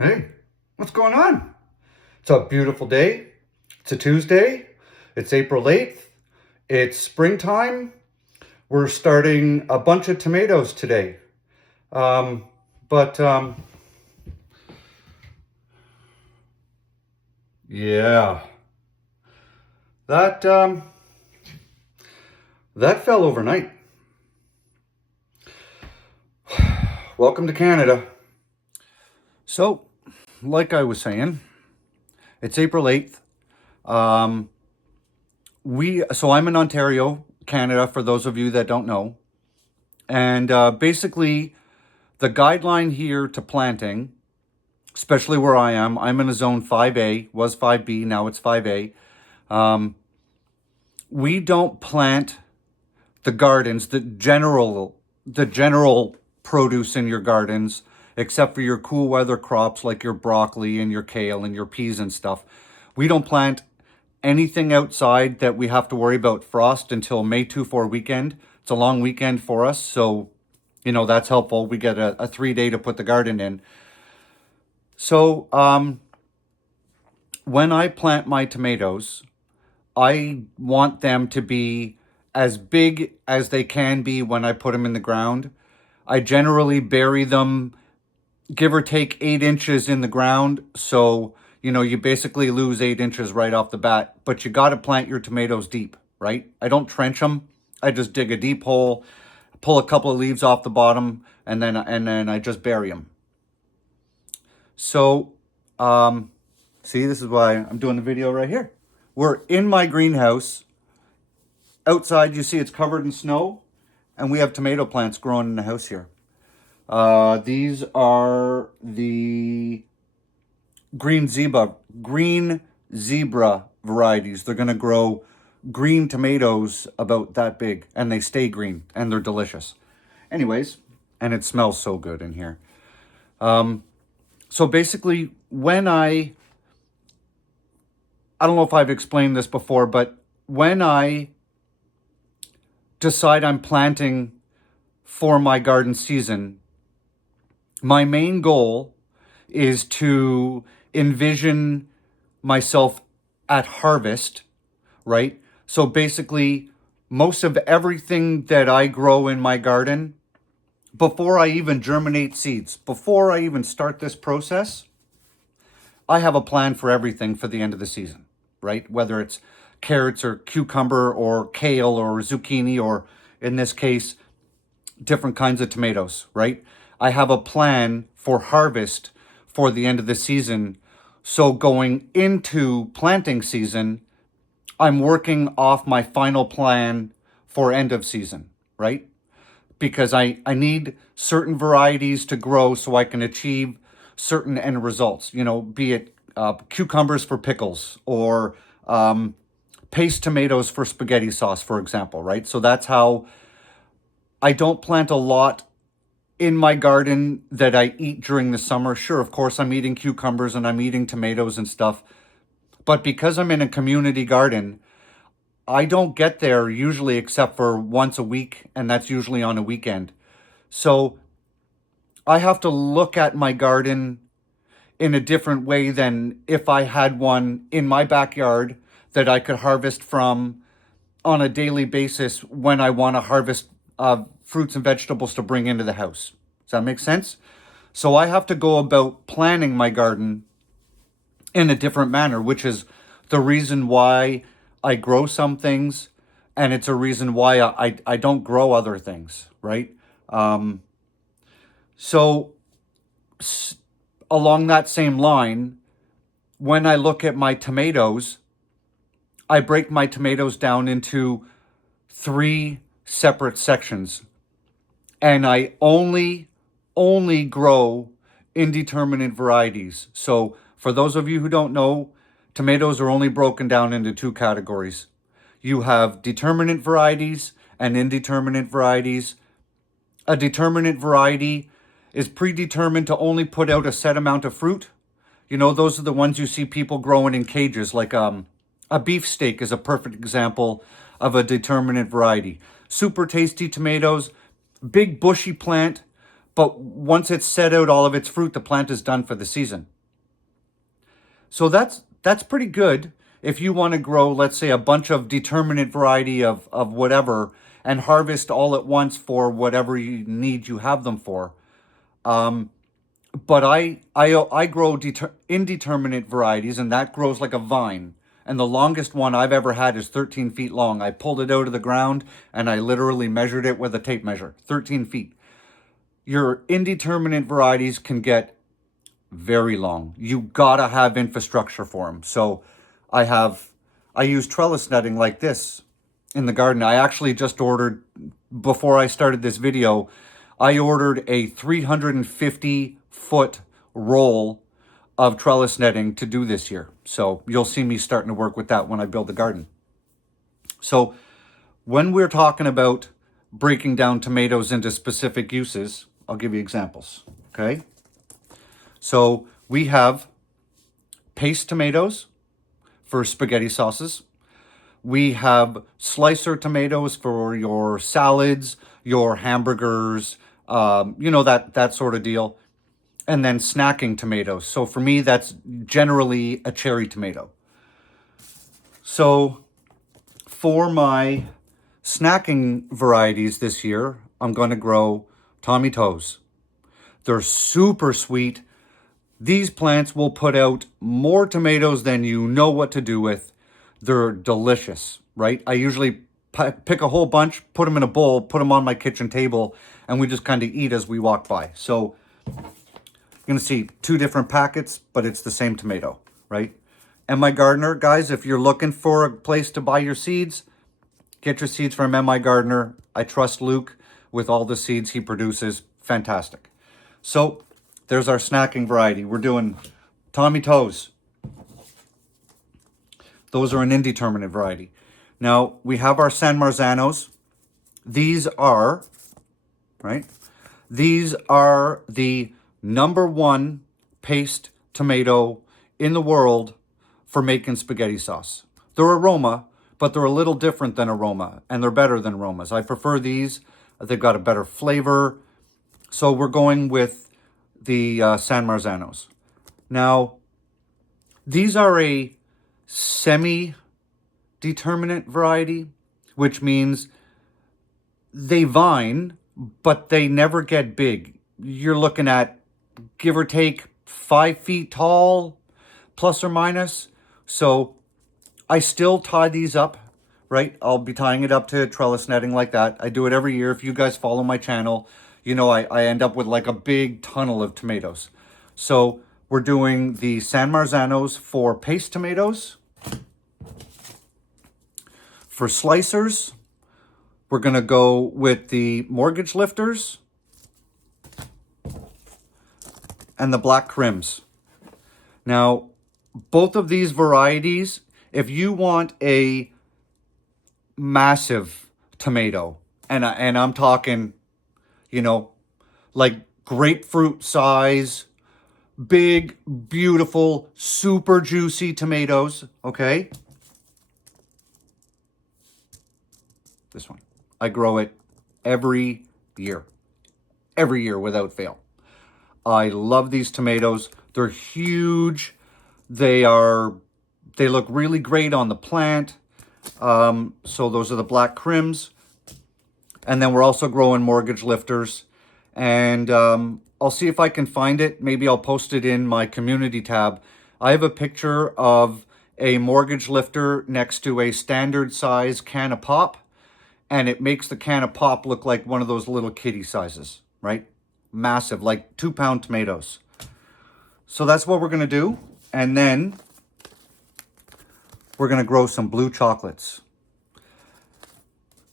Hey, what's going on? It's a beautiful day. It's a Tuesday. It's April 8th. It's springtime. We're starting a bunch of tomatoes today. Um, but yeah, that that fell overnight. Welcome to Canada. So, like I was saying, it's April 8th. Um, so I'm in Ontario, Canada, for those of you that don't know. And basically, the guideline here to planting, especially where I'm in a zone 5A, was 5B, now it's 5A. We don't plant the gardens, the general produce in your gardens, except for your cool weather crops like your broccoli and your kale and your peas and stuff. We don't plant anything outside that we have to worry about frost until May 2-4 weekend. It's a long weekend for us, so that's helpful. We get a 3-day to put the garden in. So when I plant my tomatoes, I want them to be as big as they can be when I put them in the ground. I generally bury them, give or take 8 inches in the ground. So, you basically lose 8 inches right off the bat, but you got to plant your tomatoes deep, right? I don't trench them. I just dig a deep hole, pull a couple of leaves off the bottom, and then I just bury them. So, see, this is why I'm doing the video right here. We're in my greenhouse. Outside, you see it's covered in snow, and we have tomato plants growing in the house here. These are the green zebra varieties. They're going to grow green tomatoes about that big, and they stay green, and they're delicious. Anyways, and it smells so good in here. So basically, when I don't know if I've explained this before, but when I decide I'm planting for my garden season, my main goal is to envision myself at harvest, right? So basically, most of everything that I grow in my garden, before I even germinate seeds, before I even start this process, I have a plan for everything for the end of the season, right? Whether it's carrots or cucumber or kale or zucchini, or in this case, different kinds of tomatoes, right? I have a plan for harvest for the end of the season. So going into planting season, I'm working off my final plan for end of season, right? Because I need certain varieties to grow so I can achieve certain end results, be it cucumbers for pickles or paste tomatoes for spaghetti sauce, for example, right? So that's how I don't plant a lot in my garden that I eat during the summer. Sure, of course, I'm eating cucumbers and I'm eating tomatoes and stuff. But because I'm in a community garden, I don't get there usually except for once a week, and that's usually on a weekend. So I have to look at my garden in a different way than if I had one in my backyard that I could harvest from on a daily basis when I want to harvest fruits and vegetables to bring into the house. Does that make sense? So I have to go about planning my garden in a different manner, which is the reason why I grow some things, and it's a reason why I don't grow other things, right? So along that same line, when I look at my tomatoes, I break my tomatoes down into 3 separate sections, and I only grow indeterminate varieties. So for those of you who don't know, tomatoes are only broken down into 2 categories. You have determinate varieties and indeterminate varieties. A determinate variety is predetermined to only put out a set amount of fruit. Those are the ones you see people growing in cages, like a beefsteak is a perfect example of a determinate variety. Super tasty tomatoes, big bushy plant, But once it's set out all of its fruit, the plant is done for the season. So that's pretty good if you want to grow, let's say, a bunch of determinate variety of whatever and harvest all at once for whatever you need you have them for. But I grow indeterminate varieties, and that grows like a vine. And the longest one I've ever had is 13 feet long. I pulled it out of the ground and I literally measured it with a tape measure, 13 feet. Your indeterminate varieties can get very long. You gotta have infrastructure for them. So I use trellis netting like this in the garden. I actually just ordered, before I started this video, I ordered a 350-foot roll of trellis netting to do this year. So you'll see me starting to work with that when I build the garden. So when we're talking about breaking down tomatoes into specific uses, I'll give you examples, okay? So we have paste tomatoes for spaghetti sauces. We have slicer tomatoes for your salads, your hamburgers, that sort of deal. And then snacking tomatoes. So for me, that's generally a cherry tomato. So for my snacking varieties this year, I'm going to grow Tommy Toes. They're super sweet. These plants will put out more tomatoes than you know what to do with. They're delicious, right? I usually pick a whole bunch, put them in a bowl, put them on my kitchen table, and we just kind of eat as we walk by. So you're going to see two different packets, but it's the same tomato, right? MI Gardener, guys, if you're looking for a place to buy your seeds, get your seeds from MI Gardener. I trust Luke with all the seeds he produces. Fantastic. So there's our snacking variety. We're doing Tommy Toes. Those are an indeterminate variety. Now, we have our San Marzanos. These are, right? These are the #1 paste tomato in the world for making spaghetti sauce. They're aroma, but they're a little different than aroma, and they're better than aromas. I prefer these. They've got a better flavor. So we're going with the San Marzanos. Now, these are a semi-determinate variety, which means they vine, but they never get big. You're looking at, give or take, 5 feet tall, plus or minus. So I still tie these up, right? I'll be tying it up to trellis netting like that. I do it every year. If you guys follow my channel, you know I end up with like a big tunnel of tomatoes. So we're doing the San Marzanos for paste tomatoes. For slicers, we're going to go with the mortgage lifters and the black crims. Now, both of these varieties, if you want a massive tomato, and I'm talking, like grapefruit size, big, beautiful, super juicy tomatoes, okay? This one. I grow it every year without fail. I love these tomatoes. They're huge. They look really great on the plant. So those are the black crims. And then we're also growing mortgage lifters. And I'll see if I can find it. Maybe I'll post it in my community tab. I have a picture of a mortgage lifter next to a standard size can of pop. And it makes the can of pop look like one of those little kitty sizes, right? Massive, like 2-pound tomatoes. So that's what we're going to do. And then we're going to grow some blue chocolates.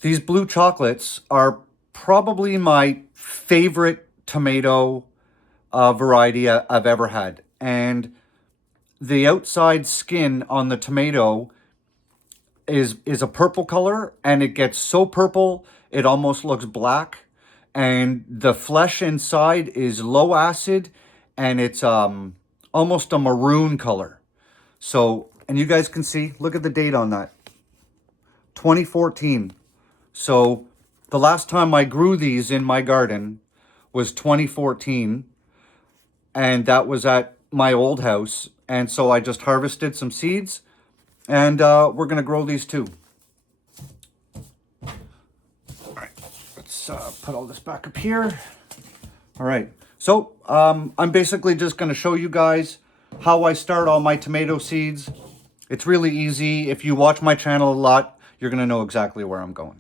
These blue chocolates are probably my favorite tomato variety I've ever had. And the outside skin on the tomato is a purple color, and it gets so purple it almost looks black, and the flesh inside is low acid, and it's almost a maroon color. So, and you guys can see, look at the date on that, 2014. So the last time I grew these in my garden was 2014, and that was at my old house. And so I just harvested some seeds, and we're gonna grow these too. All right, let's put all this back up here. All right, so I'm basically just gonna show you guys how I start all my tomato seeds. It's really easy. If you watch my channel a lot, you're gonna know exactly where I'm going.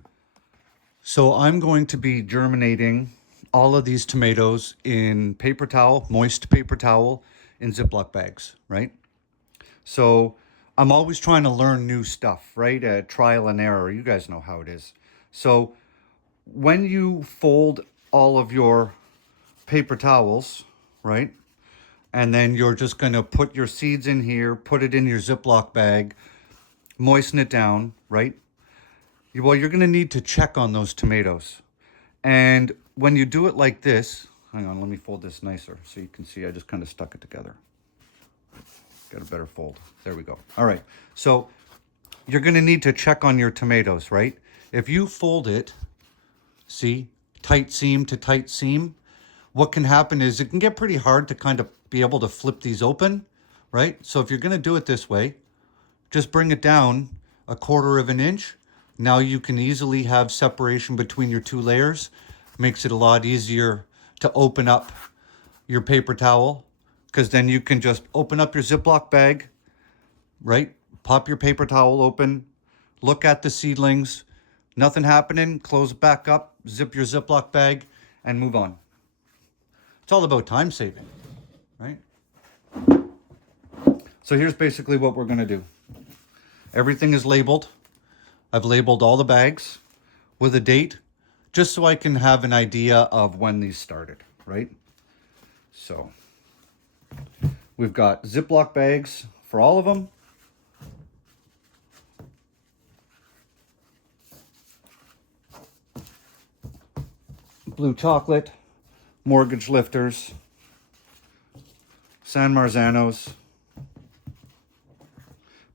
So I'm going to be germinating all of these tomatoes in paper towel, moist paper towel, in Ziploc bags, right? So I'm always trying to learn new stuff, right? Trial and error. You guys know how it is. So when you fold all of your paper towels, right? And then you're just going to put your seeds in here, put it in your Ziploc bag, moisten it down, right? Well, you're going to need to check on those tomatoes. And when you do it like this, hang on, let me fold this nicer so you can see I just kind of stuck it together. Got a better fold. There we go. All right. So you're going to need to check on your tomatoes, right? If you fold it, see, tight seam to tight seam, what can happen is it can get pretty hard to kind of be able to flip these open, right? So if you're going to do it this way, just bring it down 1/4 of an inch. Now you can easily have separation between your two layers. Makes it a lot easier to open up your paper towel, because then you can just open up your Ziploc bag, right? Pop your paper towel open, look at the seedlings, nothing happening, close it back up, zip your Ziploc bag, and move on. It's all about time saving, right? So here's basically what we're gonna do. Everything is labeled. I've labeled all the bags with a date, just so I can have an idea of when these started, right? So we've got Ziploc bags for all of them. Blue chocolate, mortgage lifters, San Marzanos,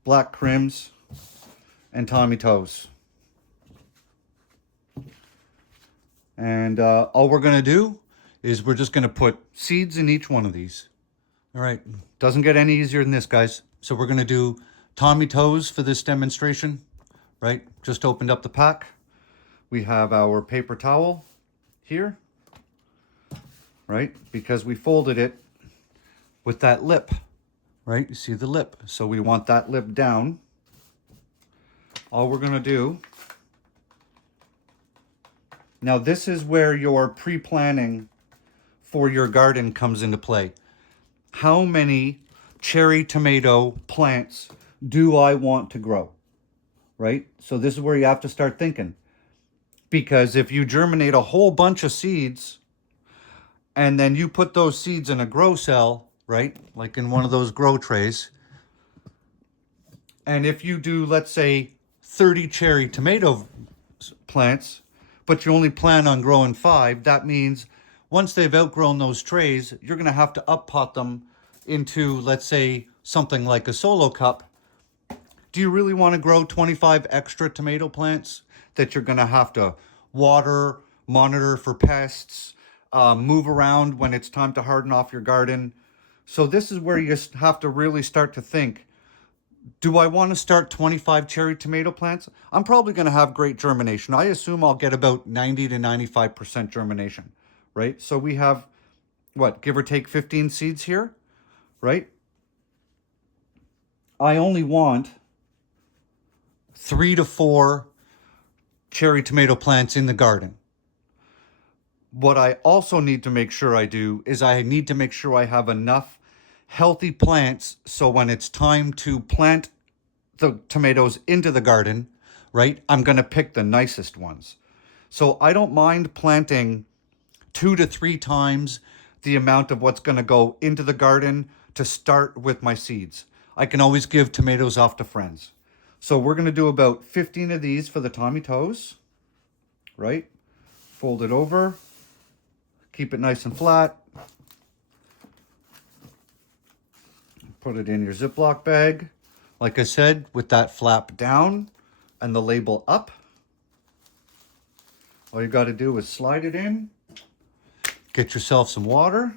black crims, and Tommy Toes. And all we're going to do is we're just going to put seeds in each one of these. All right, doesn't get any easier than this, guys. So we're going to do Tommy Toes for this demonstration, right? Just opened up the pack. We have our paper towel here, right? Because we folded it with that lip, right? You see the lip. So we want that lip down. All we're going to do, now this is where your pre-planning for your garden comes into play. How many cherry tomato plants do I want to grow, right? So this is where you have to start thinking. Because if you germinate a whole bunch of seeds and then you put those seeds in a grow cell, right? Like in one of those grow trays. And if you do, let's say, 30 cherry tomato plants, but you only plan on growing 5, that means once they've outgrown those trays, you're going to have to up pot them into, let's say, something like a solo cup. Do you really want to grow 25 extra tomato plants that you're going to have to water, monitor for pests, move around when it's time to harden off your garden? So this is where you have to really start to think, do I want to start 25 cherry tomato plants? I'm probably going to have great germination. I assume I'll get about 90 to 95% germination, right? So we have, what, give or take 15 seeds here, right? I only want 3 to 4 cherry tomato plants in the garden. What I also need to make sure I do is I need to make sure I have enough healthy plants so when it's time to plant the tomatoes into the garden, right, I'm going to pick the nicest ones. So I don't mind planting 2 to 3 times the amount of what's going to go into the garden to start with my seeds. I can always give tomatoes off to friends. So we're going to do about 15 of these for the Tommy Toes, right? Fold it over, keep it nice and flat. Put it in your Ziploc bag. Like I said, with that flap down and the label up. All you got to do is slide it in, Get yourself some water.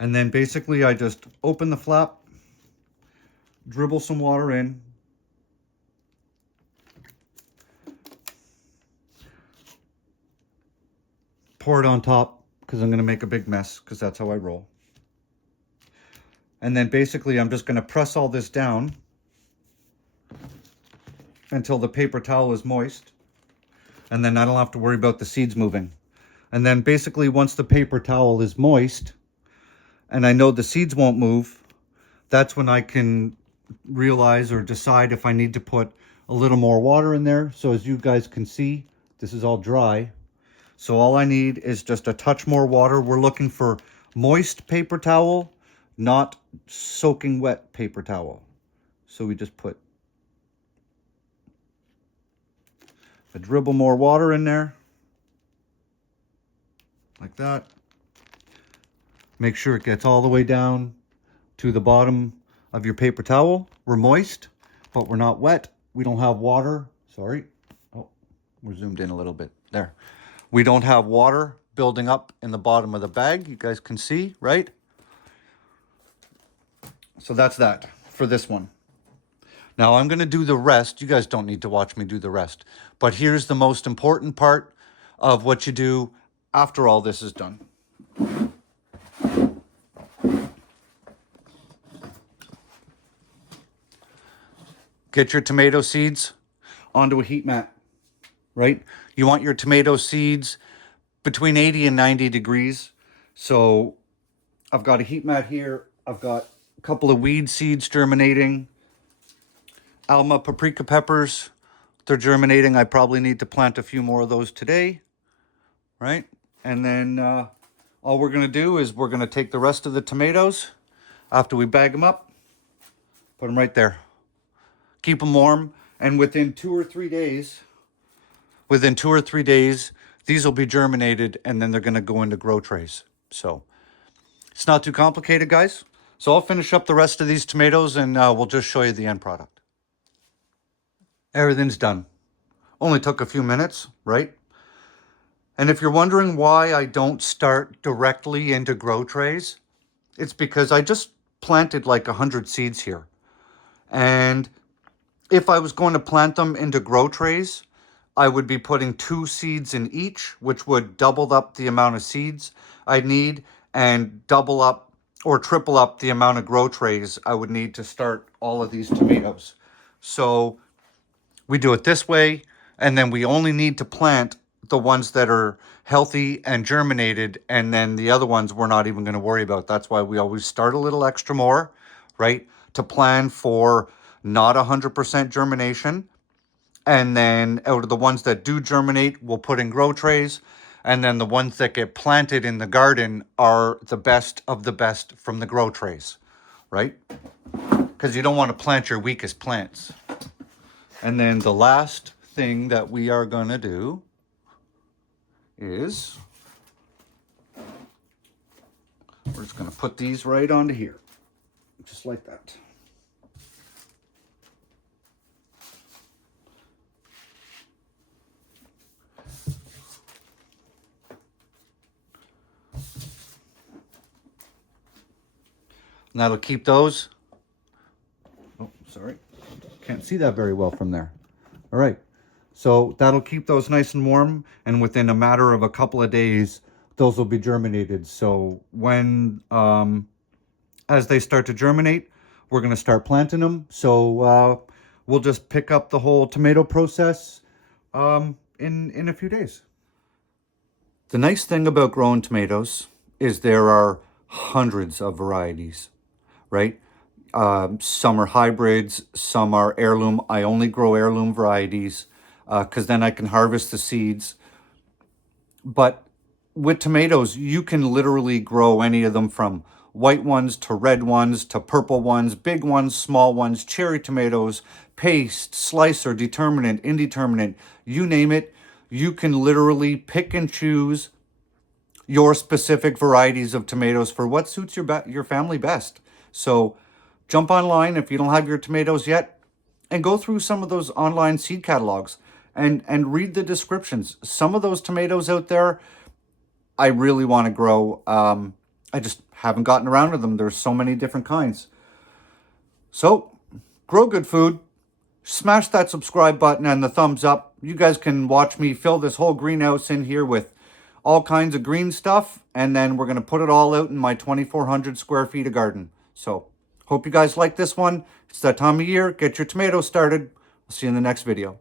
And then basically I just open the flap, dribble some water in, pour it on top because I'm going to make a big mess because that's how I roll. And then basically I'm just going to press all this down until the paper towel is moist. And then I don't have to worry about the seeds moving. And then basically once the paper towel is moist and I know the seeds won't move, that's when I can realize or decide if I need to put a little more water in there. So as you guys can see, this is all dry. So all I need is just a touch more water. We're looking for moist paper towel, not soaking wet paper towel. So we just put a dribble more water in there, like that. Make sure it gets all the way down to the bottom of your paper towel. We're moist, but we're not wet. We don't have water. Sorry. Oh, we're zoomed in a little bit. There. We don't have water building up in the bottom of the bag. You guys can see, right? So that's that for this one. Now I'm going to do the rest. You guys don't need to watch me do the rest. But here's the most important part of what you do after all this is done. Get your tomato seeds onto a heat mat, right? You want your tomato seeds between 80 and 90 degrees. So I've got a heat mat here. I've got a couple of weed seeds germinating. Alma paprika peppers, they're germinating. I probably need to plant a few more of those today, right? And then all we're going to do is we're going to take the rest of the tomatoes after we bag them up, put them right there. Keep them warm, and within 2 or 3 days, these will be germinated, and then they're going to go into grow trays. So it's not too complicated, guys. So I'll finish up the rest of these tomatoes, and we'll just show you the end product. Everything's done. Only took a few minutes, right? And if you're wondering why I don't start directly into grow trays, it's because I just planted like 100 seeds here. And if I was going to plant them into grow trays, I would be putting 2 seeds in each, which would double up the amount of seeds I'd need and double up or triple up the amount of grow trays I would need to start all of these tomatoes. So we do it this way, and then we only need to plant the ones that are healthy and germinated, and then the other ones we're not even going to worry about. That's why we always start a little extra more, right? To plan for not 100% germination. And then out of the ones that do germinate, we'll put in grow trays. And then the ones that get planted in the garden are the best of the best from the grow trays, right? Because you don't want to plant your weakest plants. And then the last thing that we are going to do is we're just going to put these right onto here, just like that. And that'll keep those. Oh, sorry. Can't see that very well from there. All right. So that'll keep those nice and warm. And within a matter of a couple of days, those will be germinated. So when, as they start to germinate, we're going to start planting them. So we'll just pick up the whole tomato process in a few days. The nice thing about growing tomatoes is there are hundreds of varieties, right? Some are hybrids, some are heirloom. I only grow heirloom varieties because then I can harvest the seeds. But with tomatoes, you can literally grow any of them from white ones to red ones to purple ones, big ones, small ones, cherry tomatoes, paste, slicer, determinate, indeterminate, you name it. You can literally pick and choose your specific varieties of tomatoes for what suits your family best. So jump online if you don't have your tomatoes yet and go through some of those online seed catalogs and read the descriptions. Some of those tomatoes out there, I really want to grow. I just haven't gotten around to them. There's so many different kinds. So, grow good food. Smash that subscribe button and the thumbs up. You guys can watch me fill this whole greenhouse in here with all kinds of green stuff. And then we're going to put it all out in my 2,400 square feet of garden. So, hope you guys like this one. It's that time of year. Get your tomatoes started. I'll see you in the next video.